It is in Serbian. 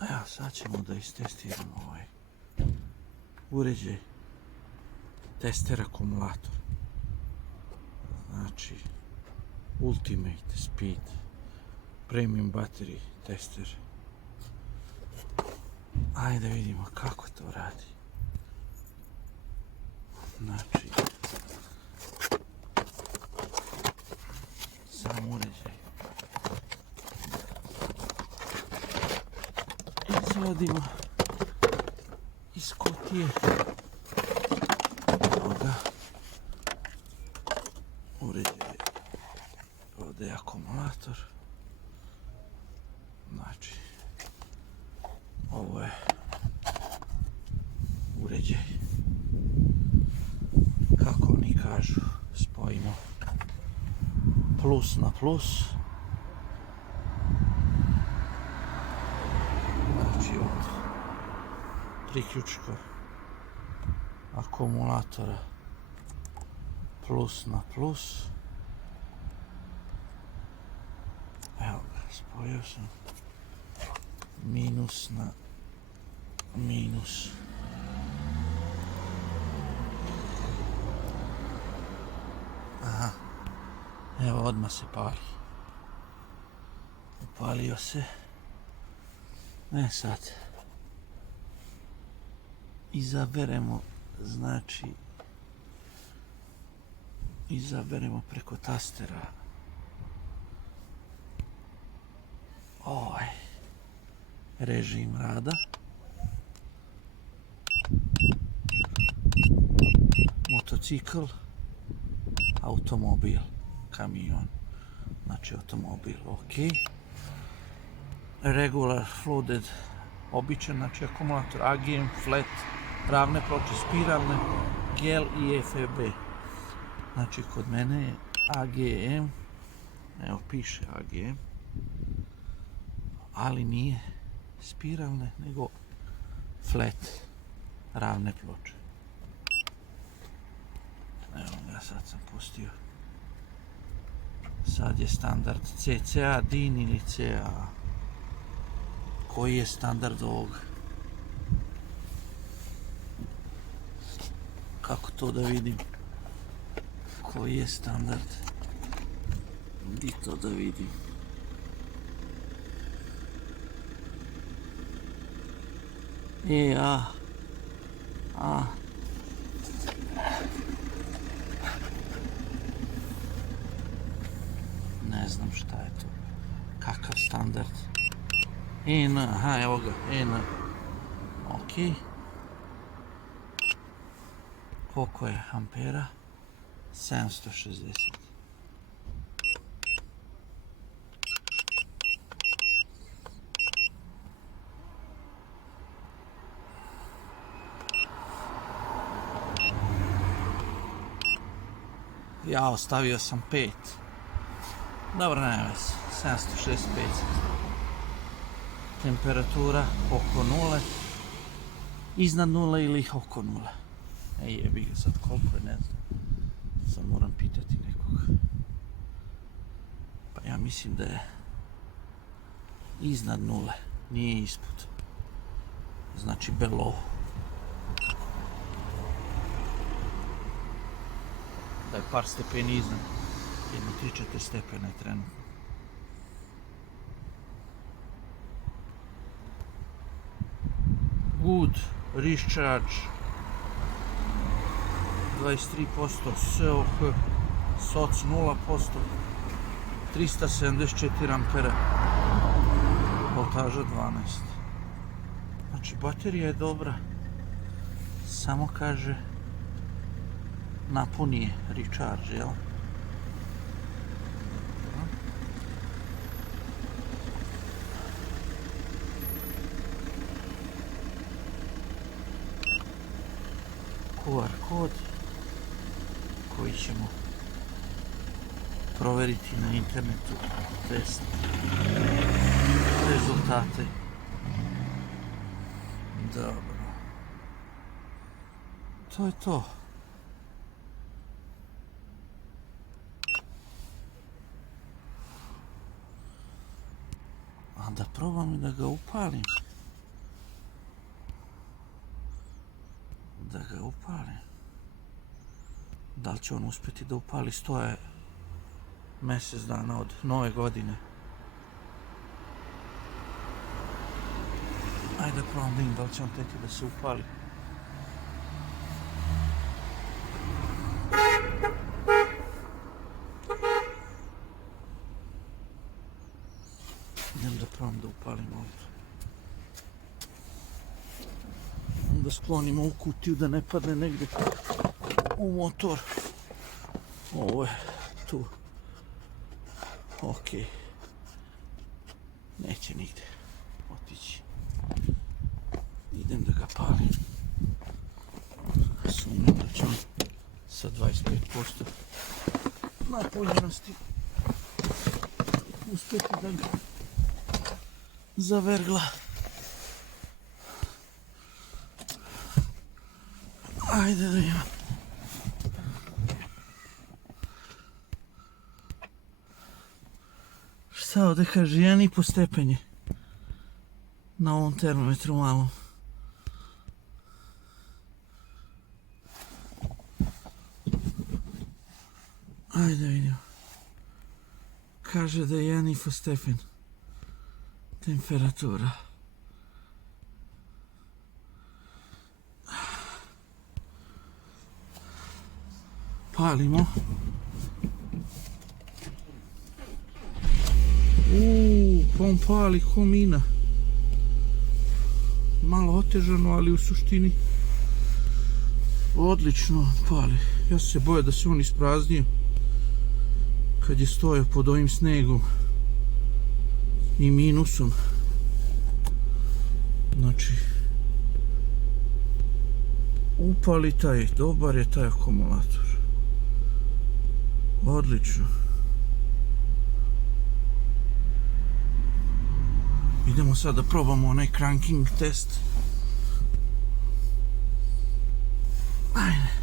Evo, sad ćemo da istestiramo ovaj uređaj. Tester akumulator. Znači, Ultimate Speed Premium Battery Tester. Ajde vidimo kako to radi. Znači, sam uređaj izvadimo iz kutije. Ovoga uređaj, ovdje je akumulator. Znači, ovo je uređaj. Kako oni kažu, spojimo plus na plus. Znači od priključka akumulatora plus na plus. Evo ga, spojio sam minus na minus. Aha, evo odmah se pali. Upalio se. Sad izaberemo, znači izaberemo preko tastera ovaj režim rada. Motocikl, automobil, kamion, znači automobil, ok. Regular flooded, običan, znači akumulator, AGM, flat, ravne ploče, spiralne, gel i FEB. Znači kod mene je AGM, evo piše AGM, ali nije spiralne, nego flat, ravne ploče. Evo ga, sad sam pustio. Sad je standard CCA, DIN ili CA. Koji je standard ovog? Kako to da vidim? Koji je standard? Gdje to da vidim? A. Ne znam šta je to. Kakav standard? EN, aha, evo ga, EN. Ok. Koliko je ampera? 760. Ja ostavio sam 5. Dobro, nema veze. 765. Temperatura oko nule. Iznad nule ili oko nule. Jebi ga sad koliko je, ne znam. Sad moram pitati nekog. Pa ja mislim da je iznad nule. Nije ispod. Znači below. Da je par stepeni iznad. Jedno 3-4 stepene trenutno. Good discharge 23%, SOH, SOC 0%, 374 ampere, voltaža 12. Znači baterija je dobra, samo kaže napuni je, recharge, jel? QR kod koji ćemo provjeriti na internetu, test rezultate. Dobro. To je to. A da probam i da ga upalim. Da ga upalim. Da li će on uspjeti da upali? Stoje mjesec dana od nove godine. Ajde probam da vidim da li će on teti da se upali. Idem da probam da upalim ovdje. Da sklonim ovu kutiju da ne padne negdje u motor. Ovo je tu. Ok. Neće nigdje otići. Idem da ga palim. Sumnjam da će on sa 25% napunjenosti uspjeti da ga zavergla. Ajde da ima. Šta ovdje kaže, 1,5 stepenje na ovom termometru malom. Ajde vidimo. Kaže da je 1,5 stepen temperatura. Palimo. Pa on pali ko mina. Malo otežano, ali u suštini odlično pali. Ja se bojao da se on ispraznio kad je stojao pod ovim snegom i minusom. Znači, upali taj, dobar je taj akumulator. Odlično. Idemo sad da probamo onaj cranking test. Ajde.